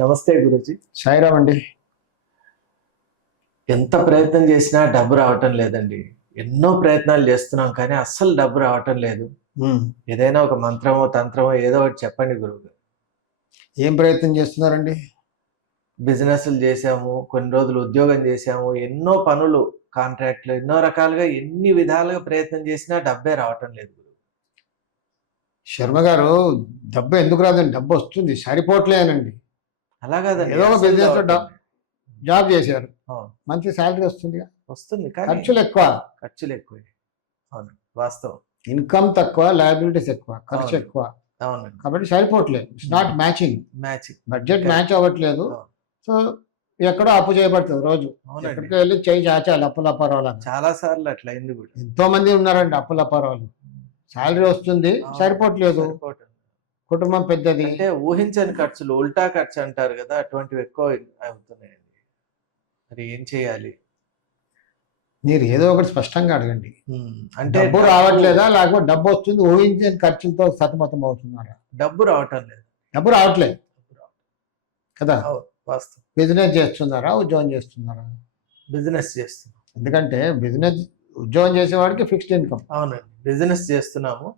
నమస్తే గురుజీ. సాయిరామ్ అండి. ఎంత ప్రయత్నం చేసినా డబ్బు రావటం లేదండి. ఎన్నో ప్రయత్నాలు చేస్తున్నాం కానీ అస్సలు డబ్బు రావటం లేదు. ఏదైనా ఒక మంత్రమో తంత్రమో ఏదో ఒకటి చెప్పండి గురువుగారు. ఏం ప్రయత్నం చేస్తున్నారండి? బిజినెస్లు చేసాము, కొన్ని రోజులు ఉద్యోగం చేసాము, ఎన్నో పనులు, కాంట్రాక్ట్లు, ఎన్నో రకాలుగా ఎన్ని విధాలుగా ప్రయత్నం చేసినా డబ్బే రావటం లేదు గురువు. శర్మ గారు, డబ్బు ఎందుకు రాదండి? డబ్బు వస్తుంది, సరిపోవట్లేనండి. అలా కాదండి, ఏదో ఒక అస్సలు బిజినెస్ లో రావటం లేదు. జాబ్ చేశారు, అవును, మంచి శాలరీ వస్తుంది, వస్తుంది కానీ ఖర్చులు ఎక్కువ. ఖర్చులు ఎక్కువ. అవును, వాస్తవం. ఇన్కమ్ తక్కువ, లయబిలిటీస్ ఎక్కువ, ఖర్చు అవును. ఎక్కువ. అవునండి, కాబట్టి సరిపోవట్లేదు. It's not matching. Matching. Budget match అవ్వట్లేదు. సో ఎక్కడో అప్పు చేయబడుతుంది రోజు. అవునండి, ఎక్కడికి వెళ్ళి చేయి చాచాలి అప్పులప్పారావు. చాలా సార్లు అట్లా అయింది కూడా. ఎంతో మంది ఉన్నారండి అప్పులప్పారావులు. శాలరీ వస్తుంది, సరిపోవట్లేదు. సరిపోవటం. కుటుంబం పెద్దది. అంటే ఊహించని ఖర్చులు, ఉల్టా ఖర్చు అంటారు కదా, అటువంటివి ఎక్కువ అవుతున్నాయండి. మరి ఏం చేయాలి? మీరు ఏదో ఒకటి స్పష్టంగా అడగండి. అంటే డబ్బు రావట్లేదా, లేకపోతే డబ్బు వస్తుంది ఊహించని ఖర్చులతో సతమతం అవుతున్నారా? డబ్బు రావటం లేదు. డబ్బు రావట్లేదు కదా. వాస్తవం. బిజినెస్ చేస్తున్నారా, ఉద్యోగం చేస్తున్నారా? బిజినెస్ చేస్తున్నాం. ఎందుకంటే బిజినెస్, ఉద్యోగం చేసేవాడికి ఫిక్స్డ్ ఇన్కమ్. అవునండి, బిజినెస్ చేస్తున్నాము.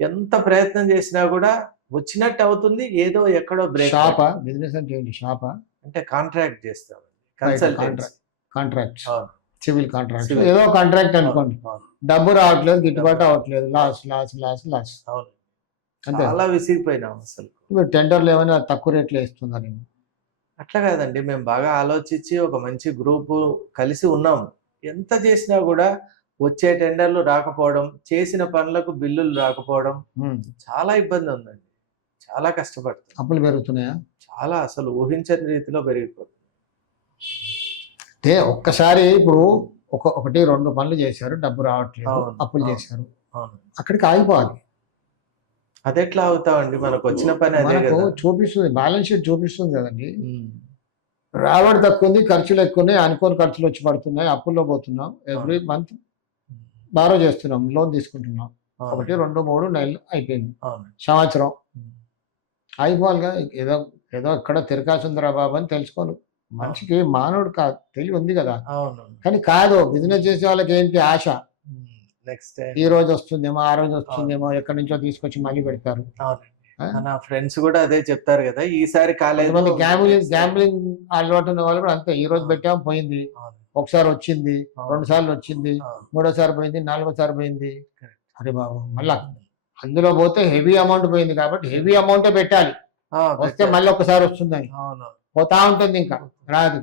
ఎంత ప్రయత్నం చేసినా కూడా వచ్చినట్టు అవుతుంది, ఏదో ఎక్కడో బ్రేక్. షాపా? బిజినెస్ అంటే ఏంటి? షాపా అంటే కాంట్రాక్ట్ చేస్తాం, కన్సల్టెన్సీ. కాంట్రాక్ట్, అవును, సివిల్ కాంట్రాక్ట్, Civil. ఏదో కాంట్రాక్ట్ అనుకోండి. అవును, డబ్బు రావట్లేదు, గిట్టుబాటు అవ్వట్లేదు, లాస్ లాస్ లాస్ లాస్. అవును. అంతే. చాలా విసిగిపోయినాం అసలు. మీరు టెండర్లు ఏమైనా తక్కువ రేట్లు ఇస్తున్నారు? అట్లా కాదండి, మేము బాగా ఆలోచించి ఒక మంచి గ్రూపు కలిసి ఉన్నాము. ఎంత చేసినా కూడా వచ్చే టెండర్లు రాకపోవడం, చేసిన పనులకు బిల్లులు రాకపోవడం, చాలా ఇబ్బంది ఉందండి. చాలా కష్టపడుతుంది. అప్పులు పెరుగుతున్నాయా? చాలా, అసలు ఊహించని రీతిలో పెరిగిపోతుంది. అంటే ఒక్కసారి ఇప్పుడు ఒకటి రెండు పనులు చేశారు, డబ్బు రావట్లేదు, అవును, అప్పులు అవును, చేశారు, అవును. అక్కడికి ఆగిపోవాలి. అదెట్లా అవుతామండి, మనకు వచ్చిన పని అదే మనకు కదా. చూపిస్తుంది, బ్యాలెన్స్ షీట్ చూపిస్తుంది కదండి. ఉమ్, రాబడి తక్కువ ఉంది, ఖర్చులు ఎక్కువ ఉన్నాయి, అనుకోని ఖర్చులు వచ్చి పడుతున్నాయి, అప్పుల్లో పోతున్నాం, ఎవ్రీ మంత్ బారో చేస్తున్నాం, లోన్ తీసుకుంటున్నాం. అవును, ఒకటి రెండు మూడు నెలలు అయిపోయింది, అవును. సంవత్సరం ఉమ్, అయిపోవాలిగా. ఏదో ఏదో ఎక్కడ తిరకాసుందరా బాబు అని తెలుసుకోను. మనిషికి మానవుడు కాదు, తెలివి ఉంది కదా. అవును. కానీ కాదు, బిజినెస్ చేసే వాళ్ళకి ఏంటి ఆశ? నెక్స్ట్ టైం ఈ రోజు వస్తుందేమో, ఆ రోజు వస్తుందేమో, ఎక్కడి నుంచో తీసుకొచ్చి మళ్ళీ పెడతారు. అవునండి, నా ఫ్రెండ్స్ కూడా అదే చెప్తారు కదా, ఈసారి కాలేదు. కొంతమంది గ్యాంబ్లింగ్ అలవాటు ఉన్న వాళ్ళు కూడా అంతే. ఈ రోజు పెట్టాము, పోయింది. ఒకసారి వచ్చింది, రెండు సార్లు వచ్చింది, మూడోసారి పోయింది, నాలుగోసారి పోయింది. అరే బాబు, మళ్ళా అందులో పోతే హెవీ అమౌంట్ పోయింది కాబట్టి హెవీ అమౌంటే పెట్టాలి. వస్తే మళ్ళీ ఒకసారి వస్తుందని పోతా ఉంటుంది, ఇంకా రాదు.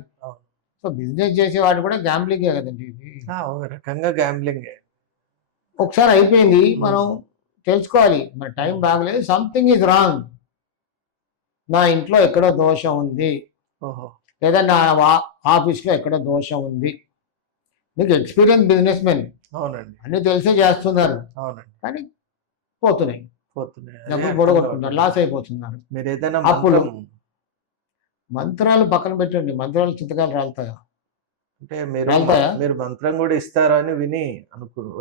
సో బిజినెస్ చేసేవాడు కూడా గ్యాంబ్లింగే కదండి ఇది. ఒక రకంగా గ్యాంబ్లింగ్. ఒకసారి అయిపోయింది, మనం తెలుసుకోవాలి, మన టైం బాగలేదు, సంథింగ్ ఈజ్ రాంగ్, నా ఇంట్లో ఎక్కడో దోషం ఉంది, లేదా నా ఆఫీస్లో ఎక్కడో దోషం ఉంది. మీకు ఎక్స్పీరియన్స్ బిజినెస్ మెన్, అవునండి, అన్ని తెలిసే చేస్తున్నారు. అవునండి, కానీ పోతున్నాయి, డబ్బులు పోతున్నాయి, గొడగొట్టుకుంటారు, లాస్ అయిపోతున్నారు. మీరు ఏదైనా అప్పులు. మంత్రాలు పక్కన పెట్టండి, మంత్రాలు చింతకాయలు రాలుతాయా? అంటే రాలుతాయా? మీరు మంత్రం కూడా ఇస్తారా అని విని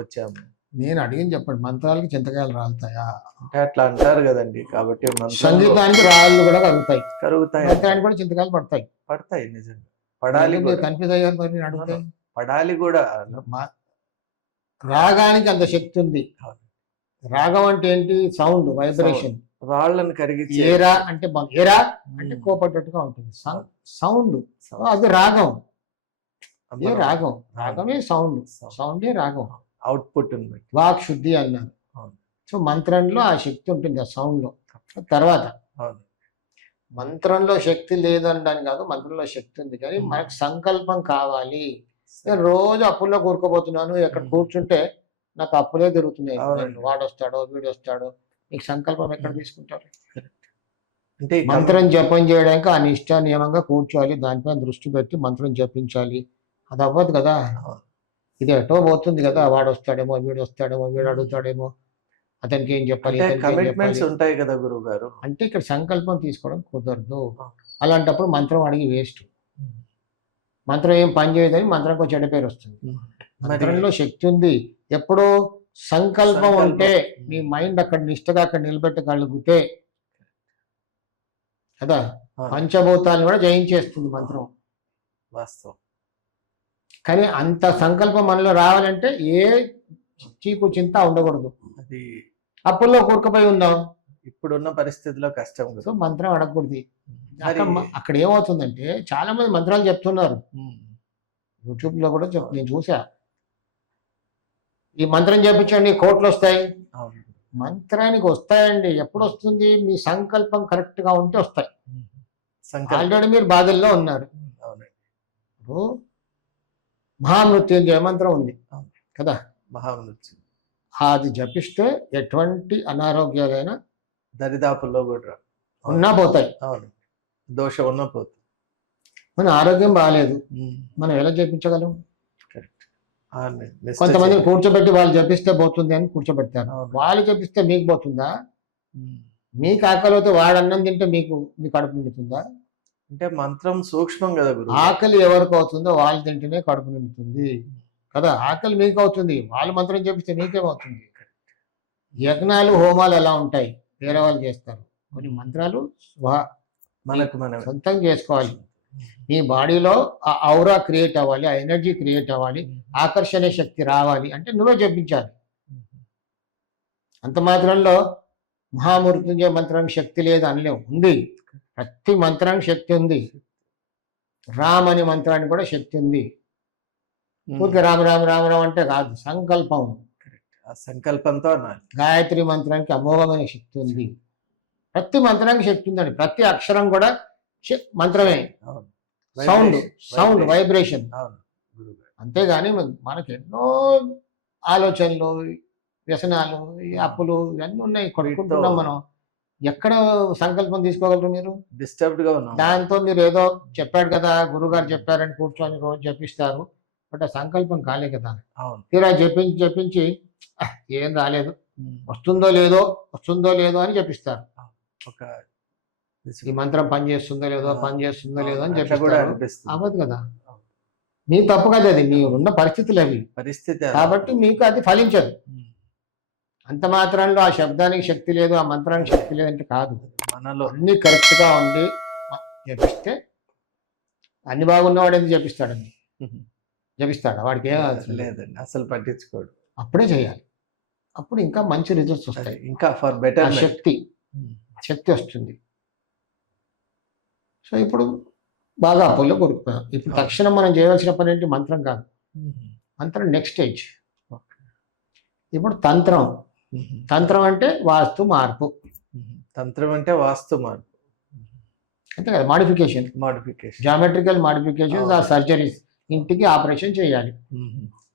వచ్చాము. నేను అడిగింది చెప్పండి, మంత్రాలకి చింతకాయలు రాలుతాయా? అంటే అట్లా అంటారు కదండి, కాబట్టి సంగీతానికి రాళ్ళు కూడా కరుగుతాయి, మంత్రానికి కూడా చింతకాయలు పడతాయి నిజంగా. పడాలి, కన్ఫ్యూజ్ అయ్యారు మరి అడిగితే. పడాలి కూడా. రాగానికి అంత శక్తి ఉంది. రాగం అంటే ఏంటి? Sound, vibration. రాళ్ళను కరిగి, ఏరా అంటే ఏరా అంటే కోపడ్డట్టుగా ఉంటుంది, సౌండ్, అది రాగం. ఏ రాగం? రాగమే సౌండ్, సౌండే రాగం. అవుట్పుట్ వాక్ శుద్ధి అన్నారు. సో మంత్రంలో ఆ శక్తి ఉంటుంది, ఆ సౌండ్ లో. తర్వాత మంత్రంలో శక్తి లేదనడానికి కాదు, మంత్రంలో శక్తి ఉంది, కానీ మనకు సంకల్పం కావాలి. నేను రోజు అప్పుల్లో కూరుకోబోతున్నాను, ఎక్కడ కూర్చుంటే నాకు అప్పులే తిరుగుతున్నాయి, వాడు వస్తాడో వీడు వస్తాడో, మీకు సంకల్పం ఎక్కడ తీసుకుంటారు? అంటే మంత్రం జపం చేయడానికి ఆ నిష్ఠా నియమంగా కూర్చోవాలి, దానిపైన దృష్టి పెట్టి మంత్రం జపించాలి. అది అవ్వదు కదా, ఇది ఎటో పోతుంది కదా. వాడు వస్తాడేమో, వీడు వస్తాడేమో, వీడు అడుగుతాడేమో, అతనికి ఏం చెప్పాలి, కమిట్మెంట్స్ ఉంటాయి కదా గురువు గారు. అంటే ఇక్కడ సంకల్పం తీసుకోవడం కుదరదు. అలాంటప్పుడు మంత్రం అడిగి వేస్ట్. మంత్రం ఏం పని చేయదని మంత్రంకు చెడ్డ పేరు వస్తుంది. మంత్రంలో శక్తి ఉంది. ఎప్పుడో సంకల్పం ఉంటే మీ మైండ్ అక్కడ నిష్ఠగా అక్కడ నిలబెట్టగలిగితే కదా, పంచభూతాలను కూడా జయించేస్తుంది మంత్రం. వాస్తవం. కానీ అంత సంకల్పం మనలో రావాలంటే ఏ చీకు చింత ఉండకూడదు. అది అప్పుల్లో కూరుకుపోయి ఉందాం, ఇప్పుడున్న పరిస్థితిలో కష్టం సో కదా. మంత్రం అడగకూడదు. మరి అక్కడ ఏమవుతుందంటే చాలా మంది మంత్రాలు చెప్తున్నారు, ఉమ్, యూట్యూబ్ లో కూడా నేను చూసా. ఈ మంత్రం చెప్పించండి కోట్లు వస్తాయి. అవును. మంత్రానికి వస్తాయండి, ఎప్పుడు వస్తుంది? మీ సంకల్పం కరెక్ట్ గా ఉంటే వస్తాయి. సంకల్పం. ఆల్రెడీ మీరు బాధల్లో ఉన్నారు. అవునండి. ఇప్పుడు మహామృత్యుంజయ మంత్రం ఉంది అవును. కదా, మహామృత్యు అది జపిస్తే ఎటువంటి అనారోగ్యాలైనా దరిదాపుల్లో కూడా రావు. ఉన్నా పోతాయి. అవును. దోషం ఉన్న పోతుంది. మన ఆరోగ్యం బాగాలేదు, ఉమ్, మనం ఎలా జపించగలం? కరెక్ట్. అవునండి. మిస్టర్ కొంతమందిని చెప్పారు. కూర్చోబెట్టి వాళ్ళు జపిస్తే పోతుంది అని కూర్చోబెడతారు. అవును. వాళ్ళు జపిస్తే మీకు పోతుందా? ఉమ్. మీకు ఆకలి అయితే వాడు అన్నం తింటే మీ కడుపు నిండుతుందా? అంటే మంత్రం సూక్ష్మం కదా గురువు. ఆకలి ఎవరికి అవుతుందో వాళ్ళు తింటేనే కడుపు నిండుతుంది కదా. ఆకలి మీకు అవుతుంది, వాళ్ళు మంత్రం జపిస్తే మీకేమవుతుంది? యజ్ఞాలు హోమాలు ఎలా ఉంటాయి, వేరే వాళ్ళు చేస్తారు. కొన్ని మంత్రాలు మనకు మనం సొంతం చేసుకోవాలి. మీ బాడీలో ఆ ఔరా క్రియేట్ అవ్వాలి, ఆ ఎనర్జీ క్రియేట్ అవ్వాలి, ఆకర్షణ శక్తి రావాలి అంటే నువ్వే జపించాలి. అంత మాత్రంలో మహామృత్యుంజయ మంత్రానికి శక్తి లేదు అనలేము, ఉంది. ప్రతి మంత్రానికి శక్తి ఉంది. రామ్ అనే మంత్రానికి కూడా శక్తి ఉంది. ఊరికే రామ రామ రామ రామ అంటే కాదు, సంకల్పం. ఆ సంకల్పంతో అనాలి. గాయత్రి మంత్రానికి అమోఘమైన శక్తి ఉంది. ప్రతి మంత్రానికి శక్తి ఉందండి. ప్రతి అక్షరం కూడా మంత్రమే. అవును. Sound sound Vibration. వైబ్రేషన్. అవును గురువు గారు. అంతేగాని మనకి ఎన్నో ఆలోచనలు, వ్యసనాలు, ఈ అప్పులు ఇవన్నీ ఉన్నాయి, కొనుక్కుంటున్నాం మనం. ఎక్కడ సంకల్పం తీసుకోగలరు మీరు? డిస్టర్బ్డ్ గా ఉన్నాం. దాంతో మీరు ఏదో చెప్పాడు కదా గురుగారు చెప్పారని కూర్చొని రోజు జపిస్తారు, బట్ ఆ సంకల్పం కాలే కదా. అవును. తీరా జపించి ఏం రాలేదు, ఉమ్. వస్తుందో లేదో అని జపిస్తారు. ఒక ఈ మంత్రం పని చేస్తుందో లేదో అని అట్లా కూడా చెప్పిస్తారు. అనిపిస్తుంది. అవ్వదు కదా. మీ తప్పు కదా, అది మీ ఉన్న పరిస్థితులు అవి. పరిస్థితి అలా. కాబట్టి మీకు అది ఫలించదు. ఉమ్. అంత మాత్రంలో ఆ శబ్దానికి శక్తి లేదు, ఆ మంత్రానికి శక్తి లేదంటే కాదు. మనలో అన్ని కరెక్ట్ గా ఉండి జపిస్తే అన్ని బాగున్నవాడు ఎందుకు జపిస్తాడండి? జపిస్తాడు వాడికి ఏం అవసరం లేదు. లేదండి, అసలు పట్టించుకోడు. అప్పుడే చేయాలి, అప్పుడు ఇంకా మంచి రిజల్ట్స్ వస్తాయి. ఇంకా ఫర్ ఆ బెటర్ శక్తి వస్తుంది. సో ఇప్పుడు బాగా అప్పుల్లో కొడుకున్నాం. ఇప్పుడు తక్షణం మనం చేయవలసిన పని ఏంటి? మంత్రం కాదు, మంత్రం నెక్స్ట్ స్టేజ్. ఇప్పుడు తంత్రం అంటే వాస్తు మార్పు. తంత్రం అంటే వాస్తు మార్పు. అంతే కదా, మాడిఫికేషన్, జామెట్రికల్ మాడిఫికేషన్, ఆ సర్జరీస్. ఇంటికి ఆపరేషన్ చేయాలి.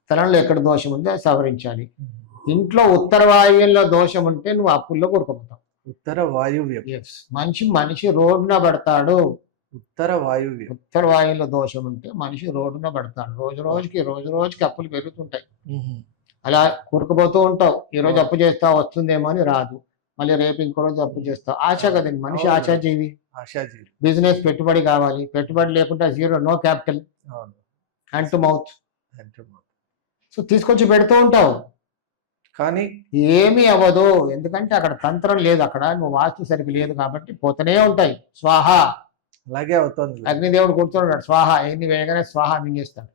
స్థలంలో ఎక్కడ దోషం ఉందో అది సవరించాలి. ఇంట్లో ఉత్తర వాయువ్యంలో దోషం ఉంటే నువ్వు అప్పుల్లో కొడుకుపోతావు. ఉత్తర వాయువ్యం. మనిషి రోడ్డున పడతాడు. ఉత్తర వాయువ్యం. ఉత్తర వాయువులో దోషం ఉంటే మనిషి రోడ్డున పడతాడు. రోజు రోజుకి అప్పులు పెరుగుతుంటాయి. అలా కూరుకుపోతూ ఉంటావు. ఈ రోజు అప్పు చేస్తావు, వస్తుందేమో అని రాదు. మళ్ళీ రేపు ఇంకో రోజు అప్పు చేస్తావు. ఆశ కదండి మనిషి, ఆశాజీవి. బిజినెస్ పెట్టుబడి కావాలి, పెట్టుబడి లేకుండా zero, no capital, hand to mouth. So తీసుకొచ్చి పెడుతూ ఉంటావు, కానీ ఏమీ అవ్వదు. ఎందుకంటే అక్కడ తంత్రం లేదు, అక్కడ నువ్వు వాస్తు సరిగ్గా లేదు కాబట్టి పోతూనే ఉంటాయి. స్వాహ. అలాగే అవుతుంది. అగ్నిదేవుడు కూర్చోన్నాడు, స్వాహ. ఎన్ని వేయగానే స్వాహ మింగేస్తాడు.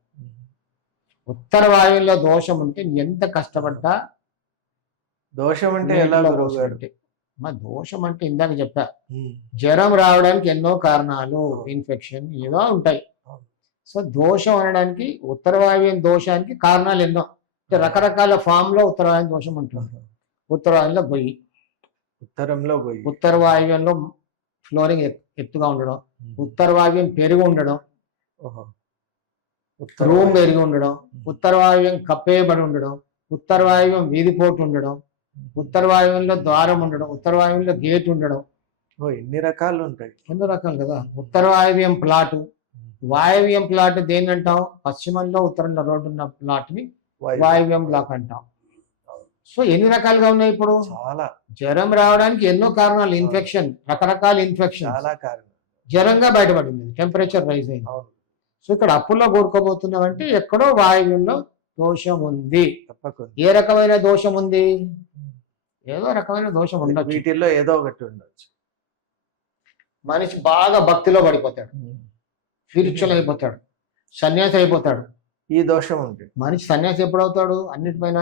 ఉత్తర వాయువులో దోషం ఉంటే ఎంత కష్టపడ్డా. దోషం అంటే ఎలా అంటే దోషం అంటే ఇందాక చెప్పా, జ్వరం రావడానికి ఎన్నో కారణాలు, ఇన్ఫెక్షన్ ఏదో ఉంటాయి. సో దోషం అనడానికి ఉత్తర వాయువ్యం దోషానికి కారణాలు ఎన్నో, అంటే రకరకాల ఫామ్ లో ఉత్తర వాయువ్యం దోషం ఉంటుంది. ఉత్తర వాయువులో గొయ్యి, ఉత్తర వాయువ్యంలో ఫ్లోరింగ్ ఎత్తుగా ఉండడం, ఉత్తర వాయువ్యం పెరిగి ఉండడం, రూమ్ పెరిగి ఉండడం, ఉత్తర వాయువ్యం కప్పేయబడి ఉండడం, ఉత్తర వాయువ్యం వీధిపోటు ఉండడం, ఉత్తర వాయువ్యంలో ద్వారం ఉండడం, ఉత్తర వాయువ్యంలో గేట్ ఉండడం. ఎన్ని రకాలు ఉంటాయి. ఎన్నో రకాలు కదా. ఉత్తర వాయువ్యం ప్లాటు. వాయువ్యం ప్లాట్ దేని అంటాం? పశ్చిమంలో ఉత్తరంలో రోడ్డు ఉన్న ప్లాట్ ని వాయువ్యం బ్లాక్ అంటాం. సో ఎన్ని రకాలుగా ఉన్నాయి ఇప్పుడు? చాలా. జ్వరం రావడానికి ఎన్నో కారణాలు, ఇన్ఫెక్షన్, రకరకాల ఇన్ఫెక్షన్, చాలా కారణం. జ్వరంగా బయటపడింది, టెంపరేచర్ రైజ్ అయింది. సో ఇక్కడ అప్పుల్లో కూరుకోబోతున్నామంటే ఎక్కడో వాయువ్యంలో దోషం ఉంది. తప్పకుండా. ఏ రకమైన దోషం ఉంది? ఏదో రకమైన దోషం ఉండొచ్చు. వీటిల్లో ఏదో ఒకటి ఉండొచ్చు. మనిషి బాగా భక్తిలో పడిపోతాడు, స్పిరిచువల్ అయిపోతాడు, సన్యాసి అయిపోతాడు. ఈ దోషం ఉంటుంది. మనిషి సన్యాసి ఎప్పుడవుతాడు? అన్నిటిపైన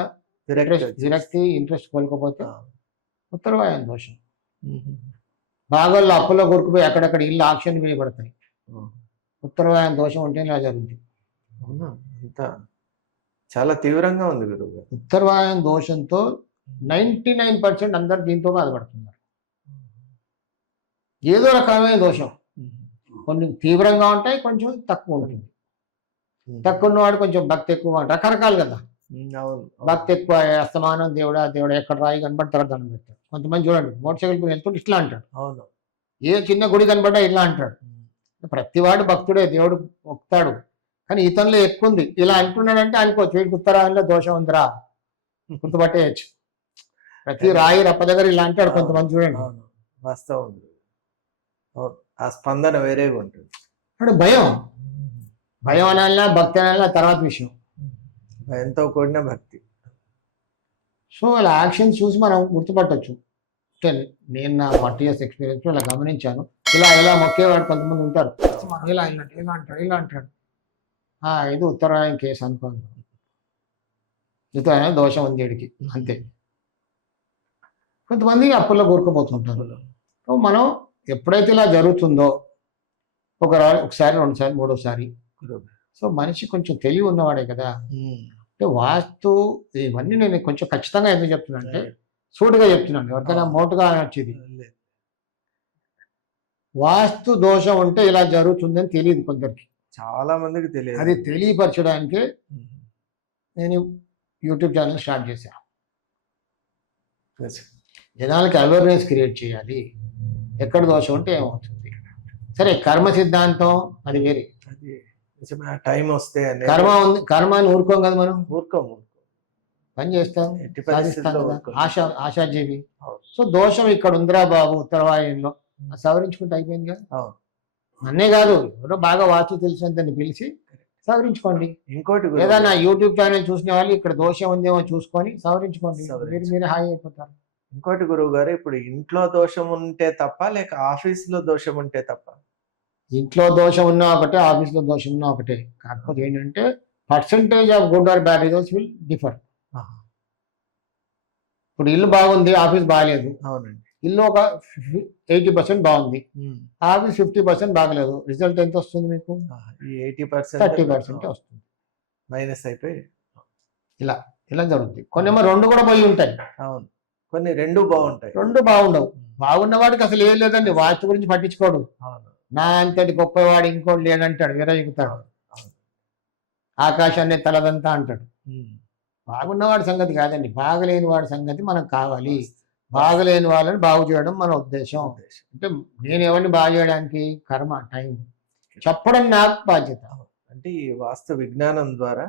విరక్తి ఇంట్రెస్ట్ కోల్కపోతే ఉత్తరవాయన దోషం. బాగోళ్ళు అప్పుల్లో కొరుకుపోయి అక్కడక్కడ ఇల్లు ఆక్షన్ వేయబడతాయి. ఉత్తరవాయన దోషం ఉంటే ఇలా జరుగుతుంది. అవునా, ఇంత చాలా తీవ్రంగా ఉంది గురువు గారు. ఉత్తరవాయన దోషంతో 99% అందరు దీంతో బాధపడుతున్నారు. ఏదో రకమైన దోషం, కొన్ని తీవ్రంగా ఉంటాయి, కొంచెం తక్కువ ఉంటుంది. తక్కువ ఉన్నవాడు కొంచెం భక్తి ఎక్కువ, రకరకాలు కదా. భక్తి ఎక్కువ, అస్తమానం దేవుడా దేవుడా ఎక్కడ రాయి కనబడతారు దండం పెడతారు. కొంతమంది చూడండి మోటార్ సైకిల్ మీద వెళ్తుంటే ఇట్లా అంటాడు. అవును, ఏ చిన్న గుడి కనబడ్డా ఇట్లా అంటాడు. ప్రతివాడు భక్తుడే, దేవుడు మొక్కుతాడు. కానీ ఇతనిలో ఎక్కువ ఉంది. ఇలా అంటున్నాడంటే అనుకోవచ్చు వీడికి ఉత్తరాయణలో దోషం ఉందిరా, గుర్తుపట్టేయచ్చు. ప్రతి రాయి రప్ప దగ్గర ఇలా అంటాడు కొంతమంది చూడండి. వాస్తవం, ఆ స్పందన వేరేగా ఉంటుంది. ఇప్పుడు భయం, భయం అనాలన్నా భక్తి అనాలన్నా తర్వాత విషయం. భయంతో కూడిన భక్తి. సో వాళ్ళ యాక్షన్స్ చూసి మనం గుర్తుపట్టచ్చు. అంటే నేను నా 40 years ఎక్స్పీరియన్స్ ఇలా గమనించాను. ఇలా మొక్కేవాడు కొంతమంది ఉంటారు, ఇలా ఇలా అంటాడు. ఇది ఉత్తరాయణ కేసు అనుకోండి, ఉత్తరాయణ దోషం ఉంది వీడికి, అంతే. కొంతమంది అప్పుల్లో కూరుకుపోతుంటారు. సో మనం ఎప్పుడైతే ఇలా జరుగుతుందో ఒకసారి 2 సార్లు 3వ సారి, సో మనిషి కొంచెం తెలివి ఉన్నవాడే కదా. అంటే వాస్తు ఇవన్నీ నేను కొంచెం ఖచ్చితంగా ఎందుకు చెప్తున్నా అంటే సూటిగా చెప్తున్నాను, ఎవరికైనా మోటుగా వచ్చేది. వాస్తు దోషం ఉంటే ఇలా జరుగుతుందని తెలియదు కొందరికి, చాలా మందికి తెలియదు. అది తెలియపరచడానికి నేను యూట్యూబ్ ఛానల్ స్టార్ట్ చేశాను. జనాలకి అవేర్నెస్ క్రియేట్ చేయాలి, ఎక్కడ దోషం ఉంటే ఏమవుతుంది. సరే కర్మ సిద్ధాంతం అది వేరే, టైం వస్తే కర్మ ఉంది, కర్మ అని ఊరుకోం కదా మనం, ఊరుకోము, పని చేస్తాం, సాధిస్తాం కదా, ఆశాజీవి. సో దోషం ఇక్కడ ఉందిరా బాబు ఉత్తరవాయంలో, సవరించుకుంటే అయిపోయింది కదా. అన్నే కాదు, ఎవరో బాగా వాస్తు తెలిసినంతని పిలిచి సవరించుకోండి. ఇంకోటి లేదా నా యూట్యూబ్ ఛానల్ చూసిన వాళ్ళు ఇక్కడ దోషం ఉందేమో చూసుకొని సవరించుకోండి, మీరే హాయి అయిపోతారు. ఇంకోటి గురువు గారు, ఇప్పుడు ఇంట్లో దోషం ఉంటే తప్ప లేక ఆఫీసులో దోషం ఉంటే తప్ప? ఇంట్లో దోషం ఉన్నా ఒకటే, ఆఫీస్లో దోషం ఉన్నా ఒకటే. కాకపోతే ఏంటంటే percentage of good or bad results will differ. ఇప్పుడు ఇల్లు బాగుంది, ఆఫీస్ బాగాలేదు. అవునండి. ఇల్లు ఒక 80% బాగుంది, ఆఫీస్ 50% బాగలేదు. రిజల్ట్ ఎంత వస్తుంది మీకు? 30% వస్తుంది, మైనస్ అయిపోయి. ఇలా జరుగుతుంది. కొన్నేమో 2 కూడా పోయి ఉంటాయి. అవును, కొన్ని 2 బాగుంటాయి, 2 బాగుండవు. బాగున్న వాడికి అసలు ఏం లేదండి, వాస్తు గురించి పట్టించుకోడు. నా అంతటి గొప్పవాడు ఇంకోటి లేదంటాడు, విరయిగుతాడు, ఆకాశాన్ని తలదంతా అంటాడు. బాగున్నవాడి సంగతి కాదండి, బాగలేని వాడి సంగతి మనకు కావాలి. బాగలేని వాళ్ళని బాగు చేయడం మన ఉద్దేశం. అంటే నేను ఎవరిని బాగు చేయడానికి? కర్మ, టైం చెప్పడం నాకు బాధ్యత. అంటే ఈ వాస్తు విజ్ఞానం ద్వారా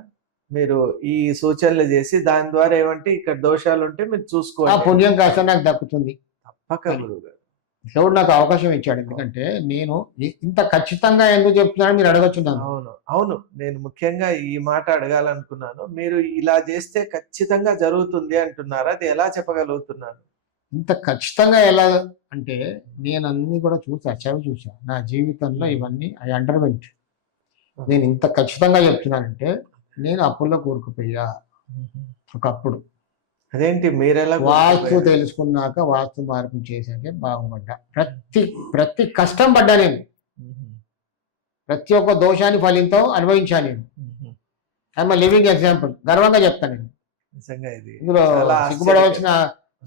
మీరు ఈ సూచనలు చేసి దాని ద్వారా ఏమంటే ఇక్కడ దోషాలు ఉంటే మీరు చూసుకోవాలి, ఆ పుణ్యం కాస్త నాకు దక్కుతుంది. తప్పక గురువు గారు, దేవుడు నాకు అవకాశం ఇచ్చాడు. ఎందుకంటే నేను ఇంత ఖచ్చితంగా ఎందుకు చెప్తున్నాను మీరు అడగచ్చు. అవును, నేను ముఖ్యంగా ఈ మాట అడగాలనుకున్నాను. మీరు ఇలా చేస్తే ఖచ్చితంగా జరుగుతుంది అంటున్నారు, అది ఎలా చెప్పగలుగుతున్నారు? ఇంత ఖచ్చితంగా ఎలా అంటే నేను అన్ని కూడా చూసా నా జీవితంలో ఇవన్నీ ఐ అండర్వెంట్. నేను ఇంత ఖచ్చితంగా చెప్తున్నానంటే నేను అప్పుల్లో కూరుకుపోయా ఒకప్పుడు. అదేంటి మీరెలా? వాస్తు తెలుసుకున్నాక, వాస్తు మార్పు చేశాకే బాగుపడ్డా. ప్రతి కష్టం పడ్డా నేను, ప్రతి ఒక్క దోషాన్ని ఫలితం అనుభవించాను నేను. ఐఎమ్ లివింగ్ ఎగ్జాంపుల్, గర్వంగా చెప్తాను నేను. ఇందులో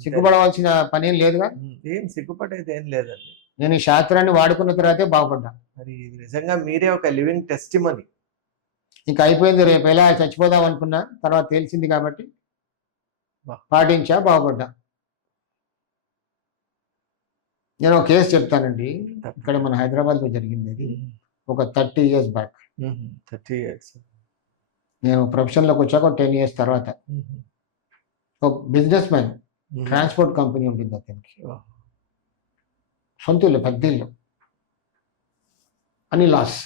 సిగ్గుపడవలసిన పని ఏం లేదుగా. ఏం సిగ్గుపడేది ఏం లేదండి. నేను ఈ శాస్త్రాన్ని వాడుకున్న తర్వాతే బాగుపడ్డా. మరి నిజంగా మీరే ఒక లివింగ్ టెస్టిమనీ. ఇంకా అయిపోయింది, రేపు ఎలా చచ్చిపోదాం అనుకున్నా, తర్వాత తెలిసింది కాబట్టి పాటించా, బాగుపడ్డా. నేను ఒక కేసు చెప్తానండి, ఇక్కడ మన హైదరాబాద్లో జరిగింది. అది ఒక 30 years బ్యాక్. 30 years నేను ప్రొఫెషన్లోకి వచ్చాక 10 years తర్వాత ఒక బిజినెస్ మ్యాన్, ట్రాన్స్పోర్ట్ కంపెనీ ఉంటుంది అతనికి, సొంత ఇల్లు, పెద్ద ఇల్లు, అని లాస్.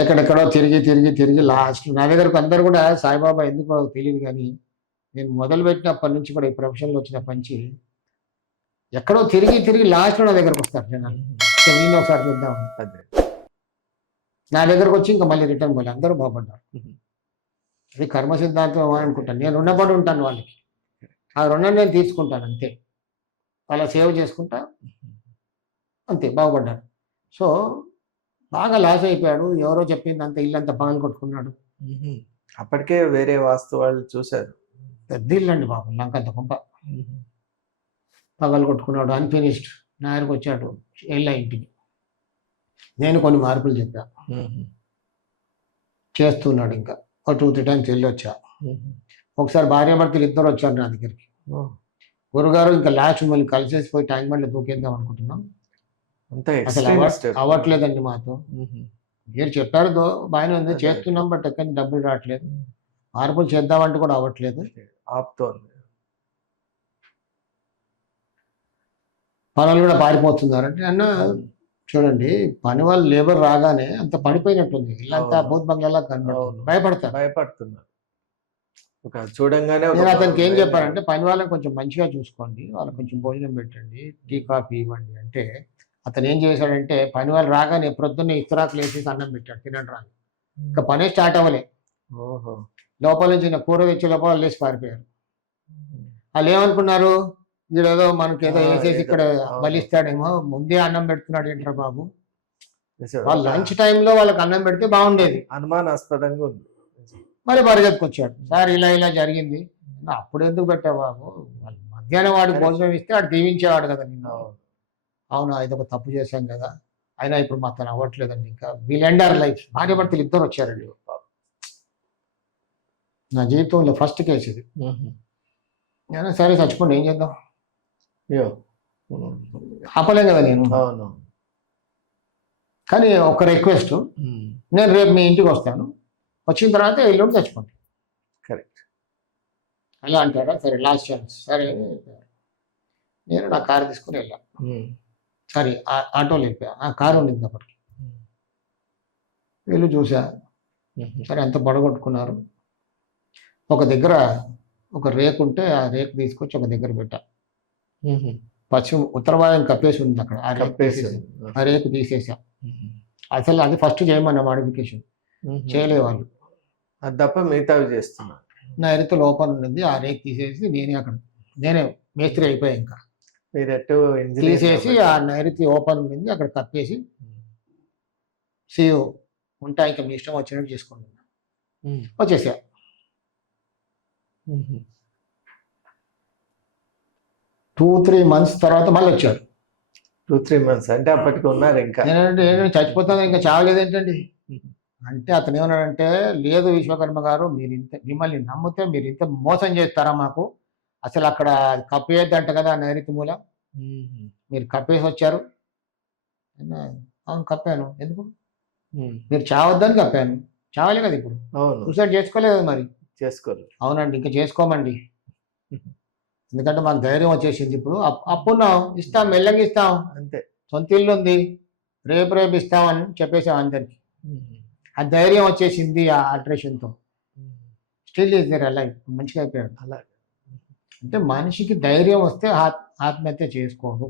ఎక్కడెక్కడో తిరిగి లాస్ట్ నా దగ్గరకు అందరు కూడా సాయిబాబా ఎందుకో తెలియదు కానీ నేను మొదలుపెట్టినప్పటి నుంచి కూడా ఈ ప్రొఫెషన్లో వచ్చిన పంచి ఎక్కడో తిరిగి తిరిగి లాస్ట్ నా దగ్గరకు వస్తారు జనాలు. సో వీళ్ళు ఒకసారి చూద్దాం. అదే. నా దగ్గరకు వచ్చి ఇంకా మళ్ళీ రిటర్న్ పోలే, అందరూ బాగుపడ్డారు. అది కర్మ సిద్ధాంతం అనుకుంటాను. నేను రుణపడి ఉంటాను వాళ్ళకి, ఆ రుణం నేను తీసుకుంటాను అంతే. వాళ్ళ సేవ చేసుకుంటా అంతే, బాగుపడ్డాను. సో బాగా లాస్ అయిపోయాడు. ఎవరో చెప్పింది అంత ఇల్లు పగలు కొట్టుకున్నాడు. అప్పటికే వేరే వాస్తు వాళ్ళు చూశారు. పెద్ద ఇల్లు అండి బాబు, నాకంత కొంప. పగలు కొట్టుకున్నాడు, అన్ఫినిష్డ్. నా దగ్గరకు వచ్చాడు, వెళ్ళా ఇంటికి. నేను కొన్ని మార్పులు చెప్పా, చేస్తున్నాడు. ఇంకా ఒక 2-3 టైమ్స్ వెళ్ళి వచ్చా. ఒకసారి భార్యాభర్తలు ఇద్దరు వచ్చారు నా దగ్గరికి. గురుగారు ఇంకా లాస్ట్ మళ్ళీ కలిసేసిపోయి ట్యాంక్ బండ్లో దూకేద్దాం అనుకుంటున్నాం, అసలు అవ్వట్లేదండి మాతో. మీరు చెప్పారు బాగానే ఉంది, చేస్తున్నాం, బట్ ఎక్కడి నుంచి డబ్బులు రావట్లేదు. మార్పులు చేద్దామంటే కూడా అవ్వట్లేదు, ఆపుతోంది. పనులు కూడా పారిపోతున్నారు అంటే. అన్న చూడండి, పని వాళ్ళు లేబర్ రాగానే అంత పడిపోయినట్టుంది, ఇల్లంతా బూత్ బంగ్లాలా కనబడుతుంది. భయపడుతున్నారు. ఒక చూడంగానే నేను అతనికి ఏం చెప్పానంటే, పని వాళ్ళని కొంచెం మంచిగా చూసుకోండి, వాళ్ళకి కొంచెం భోజనం పెట్టండి, టీ కాఫీ ఇవ్వండి అంటే, అతను ఏం చేశాడంటే పని వాళ్ళు రాగానే ప్రొద్దున్నే ఇస్తరాకులు వేసేసి అన్నం పెట్టాడు, తినడం రాని. ఇంకా పనే స్టార్ట్ అవ్వలే. లోపల నుంచి కూర తెచ్చి లోపల లేచి పారిపోయారు. వాళ్ళు ఏమనుకున్నారు, వీడేదో మనకేదో వేసేసి ఇక్కడ బలిస్తాడేమో, ముందే అన్నం పెడుతున్నాడు ఏంట్రా బాబు. వాళ్ళు లంచ్ టైంలో వాళ్ళకి అన్నం పెడితే బాగుండేది, అనుమానాస్పదంగా ఉంది. మరి పరిగెత్తుకొచ్చాడు, సార్ ఇలా ఇలా జరిగింది. అప్పుడు ఎందుకు పెట్టావు బాబు, వాళ్ళు మధ్యాహ్నం వాడికి భోజనం ఇస్తే వాడు దీవించేవాడు కదా నిన్ను. అవునా, ఇదొక తప్పు చేశాం కదా, అయినా ఇప్పుడు మాత్రం అవ్వట్లేదండి, ఇంకా వీల్ ఎండ్ అవర్ లైఫ్. భార్యాభర్తలు ఇద్దరు వచ్చారండి. నా జీవితంలో ఫస్ట్ కేసు ఇది. నేను సరే చచ్చిపోండి, ఏం చేద్దాం, ఆపలేం కదా నేను. కానీ ఒక రిక్వెస్ట్, నేను రేపు మీ ఇంటికి వస్తాను, వచ్చిన తర్వాత ఎల్లుండి చచ్చిపోండి. కరెక్ట్. అలా అంటారా, సరే లాస్ట్ ఛాన్స్. సరే నేను నా కారు తీసుకుని వెళ్ళా. సరే ఆటోలో వెళ్ళిపోయా, ఆ కారు ఉండింది అప్పటికి. వీళ్ళు చూసా, సరే అంత బొడగొట్టుకున్నారు. ఒక దగ్గర ఒక రేకు ఉంటే ఆ రేకు తీసుకొచ్చి ఒక దగ్గర పెట్టా. పశ్చిమ ఉత్తరవాదం కప్పేసి ఉంది అక్కడ, ఆ రేకు తీసేసా. అసలు అది ఫస్ట్ చేయమన్న మాడిఫికేషన్ చేయలే వాళ్ళు, అది తప్ప మిగతావి చేస్తున్నా. నా ఎరుత లోపల ఉండింది, ఆ రేకు తీసేసి నేనే మేస్త్రి అయిపోయా. ఇంకా తీసేసి ఆ నైరుతి ఓపెన్ ఉంది అక్కడ కప్పేసి, సీఓ ఉంటా, ఇంకా మీ ఇష్టం వచ్చినట్టు చేసుకోండి వచ్చేసా. 2-3 months తర్వాత మళ్ళీ వచ్చాడు. 2-3 months అంటే అప్పటికి ఉన్నారు. ఇంకా నేను చచ్చిపోతాను, ఇంకా చావలేదు ఏంటండి అంటే. అతను ఏమన్నాడంటే, లేదు విశ్వకర్మ గారు, మీరు మిమ్మల్ని నమ్మితే మీరు ఇంత మోసం చేస్తారా మాకు, అసలు అక్కడ కప్పేయద్దంట కదా నైరుతి మూల, మీరు కప్పేసి వచ్చారు. అవును కప్పాను, ఎందుకు, మీరు చావద్దని కప్పాను, చావలే కదా ఇప్పుడు, సూసైడ్ చేసుకోలేదు మరి, చేసుకోలేదు. అవునండి, ఇంకా చేసుకోమండి, ఎందుకంటే మాకు ధైర్యం వచ్చేసింది. ఇప్పుడు అప్పున్నాం, ఇస్తాం, మెల్లగా ఇస్తాం, అంతే, సొంత ఇల్లు ఉంది, రేపు ఇస్తామని చెప్పేసాం అందరికి. ఆ ధైర్యం వచ్చేసింది ఆ ఆల్టరేషన్తో. స్టిల్ ఈజ్ దేర్ అలైవ్, మంచిగా అయిపోయాడు. అలా అంటే మనిషికి ధైర్యం వస్తే ఆత్మహత్య చేసుకోడు,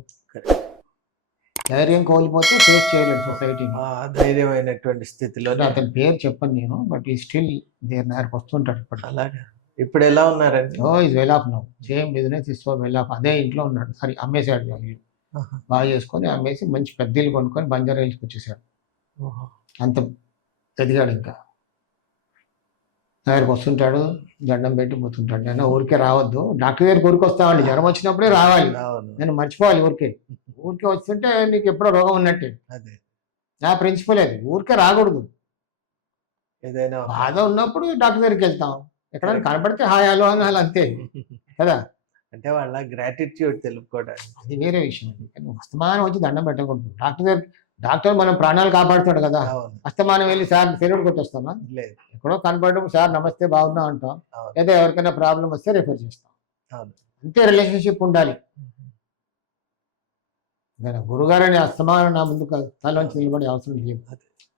ధైర్యం కోల్పోతే ఫేస్ చేయలేడు సొసైటీని. ధైర్యమైనటువంటి స్థితిలో అతని పేరు చెప్పను నేను, బట్ ఈ స్టిల్ దేర్ దగ్గరకు వస్తుంటాడు ఇప్పుడు. అలాగా ఇప్పుడు ఎలా ఉన్నారండి? Is well of now, same business is well of. అదే ఇంట్లో ఉన్నాడు, సరే అమ్మేశాడు, బాగా చేసుకొని అమ్మేసి మంచి పెద్ద ఇల్లు కొనుక్కొని బంజారా హిల్స్కి వచ్చేసాడు. అంత ఎదిగాడు. ఇంకా దగ్గరకు వస్తుంటాడు, దండం పెట్టి పోతుంటాడు. నేను ఊరికే రావద్దు, డాక్టర్ దగ్గరికి ఊరికి వస్తామండి, జ్వరం వచ్చినప్పుడే రావాలి, నేను మర్చిపోవాలి. ఊరికే వస్తుంటే నీకు ఎప్పుడో రోగం ఉన్నట్టే, అదే నా ప్రిన్సిపల్. అది ఊరికే రాకూడదు, ఏదైనా బాధ ఉన్నప్పుడు డాక్టర్ దగ్గరికి వెళ్తాం, ఎక్కడైనా కనపడితే హాయ్ హలో అనాలి, అంతే కదా. అంటే వాళ్ళ గ్రాటిట్యూడ్ తెలుపుకోవడానికి అది వేరే విషయం అండి. కానీ అస్తమానం వచ్చి దండం పెట్టకూడదు. డాక్టర్ మనం ప్రాణాలు కాపాడుతాడు కదా, అస్తమానం వెళ్ళి సార్ సెలవుడు కొట్టేస్తామా? లేదు, ఎక్కడో కనపడడం సార్ నమస్తే బాగున్నా అంటాం, లేదా ఎవరికైనా ప్రాబ్లం వస్తే రిఫర్ చేస్తాం, అంతే. రిలేషన్షిప్ ఉండాలి. గురుగారని అస్తమానం నా ముందు తలలోంచి నిలబడే అవసరం లేదు,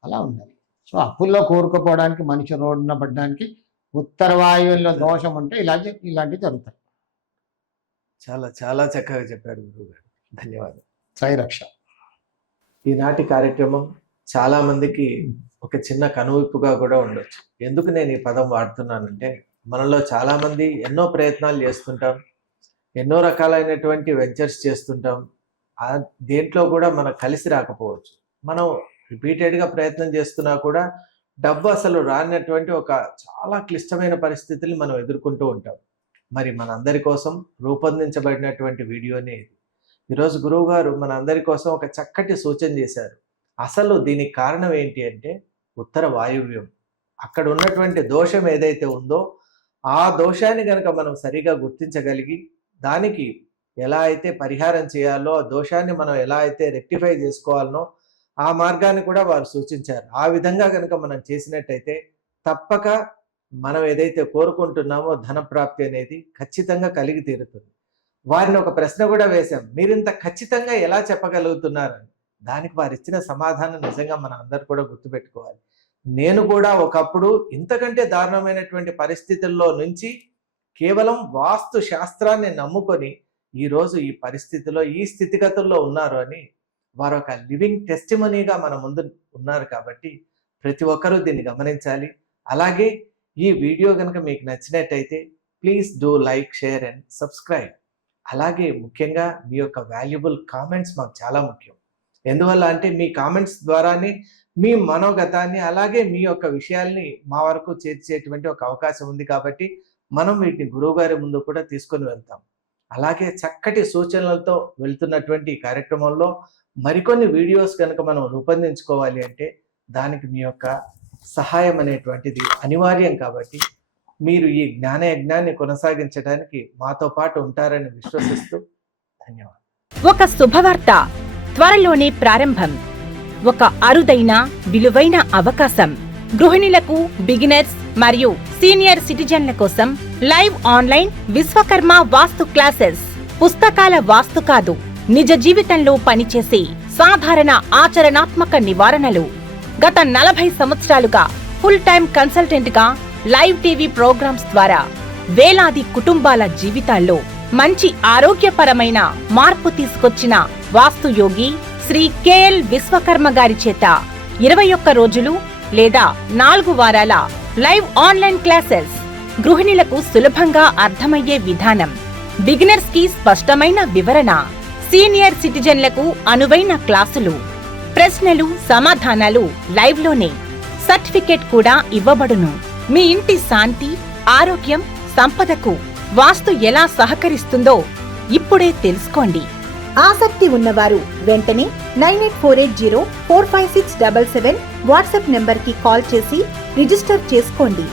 అలా ఉండాలి. సో అప్పుల్లో కోరుకోపోవడానికి, మనిషి రోడ్డున పడ్డానికి, ఉత్తర వాయువుల్లో దోషం ఉంటే ఇలాంటివి జరుగుతాయి. చాలా చాలా చక్కగా చెప్పారు గురువు గారు. ధన్యవాదాలు. సాయి రక్ష. ఈనాటి కార్యక్రమం చాలా మందికి ఒక చిన్న కనువిప్పుగా కూడా ఉండొచ్చు. ఎందుకు నేను ఈ పదం వాడుతున్నానంటే, మనలో చాలా మంది ఎన్నో ప్రయత్నాలు చేస్తుంటాం, ఎన్నో రకాలైనటువంటి వెంచర్స్ చేస్తుంటాం. దేంట్లో కూడా మనకు కలిసి రాకపోవచ్చు. మనం రిపీటెడ్గా ప్రయత్నం చేస్తున్నా కూడా డబ్బు అసలు రానటువంటి ఒక చాలా క్లిష్టమైన పరిస్థితులు మనం ఎదుర్కొంటూ ఉంటాం. మరి మనందరి కోసం రూపొందించబడినటువంటి వీడియోనే ఇది. ఈరోజు గురువు గారు మన అందరి కోసం ఒక చక్కటి సూచన చేశారు. అసలు దీనికి కారణం ఏంటి అంటే ఉత్తర వాయువ్యం. అక్కడ ఉన్నటువంటి దోషం ఏదైతే ఉందో ఆ దోషాన్ని కనుక మనం సరిగా గుర్తించగలిగి దానికి ఎలా అయితే పరిహారం చేయాలో, ఆ దోషాన్ని మనం ఎలా అయితే రెక్టిఫై చేసుకోవాలనో ఆ మార్గాన్ని కూడా వారు సూచించారు. ఆ విధంగా కనుక మనం చేసినట్టయితే తప్పక మనం ఏదైతే కోరుకుంటున్నామో ధన ప్రాప్తి అనేది ఖచ్చితంగా కలిగి తీరుతుంది. వారిని ఒక ప్రశ్న కూడా వేశాం, మీరు ఇంత ఖచ్చితంగా ఎలా చెప్పగలుగుతున్నారని. దానికి వారు ఇచ్చిన సమాధానం నిజంగా మన అందరు కూడా గుర్తుపెట్టుకోవాలి. నేను కూడా ఒకప్పుడు ఇంతకంటే దారుణమైనటువంటి పరిస్థితుల్లో నుంచి కేవలం వాస్తు శాస్త్రాన్ని నమ్ముకొని ఈరోజు ఈ పరిస్థితిలో ఈ స్థితిగతుల్లో ఉన్నారు అని వారు ఒక లివింగ్ టెస్టిమనీగా మన ముందు ఉన్నారు. కాబట్టి ప్రతి ఒక్కరూ దీన్ని గమనించాలి. అలాగే ఈ వీడియో కనుక మీకు నచ్చినట్టయితే please do like, share and subscribe. అలాగే ముఖ్యంగా మీ యొక్క వాల్యుబుల్ కామెంట్స్ మాకు చాలా ముఖ్యం. ఎందువల్ల అంటే మీ కామెంట్స్ ద్వారానే మీ మనోగతాన్ని అలాగే మీ యొక్క విషయాల్ని మా వరకు చేర్చేటువంటి ఒక అవకాశం ఉంది. కాబట్టి మనం వీటిని గురువుగారి ముందు కూడా తీసుకొని వెళ్తాం. అలాగే చక్కటి సూచనలతో వెళ్తున్నటువంటి ఈ కార్యక్రమంలో మరికొన్ని వీడియోస్ కనుక మనం రూపొందించుకోవాలి అంటే దానికి మీ యొక్క సహాయం అనేటువంటిది అనివార్యం. కాబట్టి మీరు ఈ జ్ఞాన యజ్ఞాన్ని కొనసాగించడానికి మాతో పాటు ఉంటారని విశ్వసిస్తూ ధన్యవాదాలు. ఒక శుభవార్త త్వరలోనే ప్రారంభం. ఒక అరుదైన విలువైన అవకాశం. గృహిణులకు, బిగినర్స్ మరియు సీనియర్ సిటిజన్ల కోసం లైవ్ ఆన్లైన్ విశ్వకర్మ వాస్తు క్లాసెస్. పుస్తకాల వాస్తు కాదు, నిజ జీవితంలో పనిచేసే సాధారణ ఆచరణాత్మక నివారణలు. గత 40 సంవత్సరాలుగా ఫుల్ టైం కన్సల్టెంట్ గా లైవ్ టీవీ ప్రోగ్రామ్స్ ద్వారా వేలాది కుటుంబాల జీవితాల్లో మంచి ఆరోగ్యపరమైన మార్పు తీసుకొచ్చిన వాస్తు యోగి శ్రీ కెఎల్ విశ్వకర్మ గారి చేత 21 రోజులు లేదా 4 వారాల లైవ్ ఆన్లైన్ క్లాసెస్. గృహిణులకు సులభంగా అర్థమయ్యే విధానం, బిగినర్స్ కి స్పష్టమైన వివరణ, సీనియర్ సిటిజన్లకు అనువైన క్లాసులు, ప్రశ్నలు సమాధానాలు లైవ్ లోనే. సర్టిఫికేట్ కూడా ఇవ్వబడును. మీ ఇంటి శాంతి, ఆరోగ్యం, సంపదకు వాస్తు ఎలా సహకరిస్తుందో ఇప్పుడే తెలుసుకోండి. ఆసక్తి ఉన్నవారు వెంటనే 9848045677 వాట్సాప్ నెంబర్కి కాల్ చేసి రిజిస్టర్ చేసుకోండి.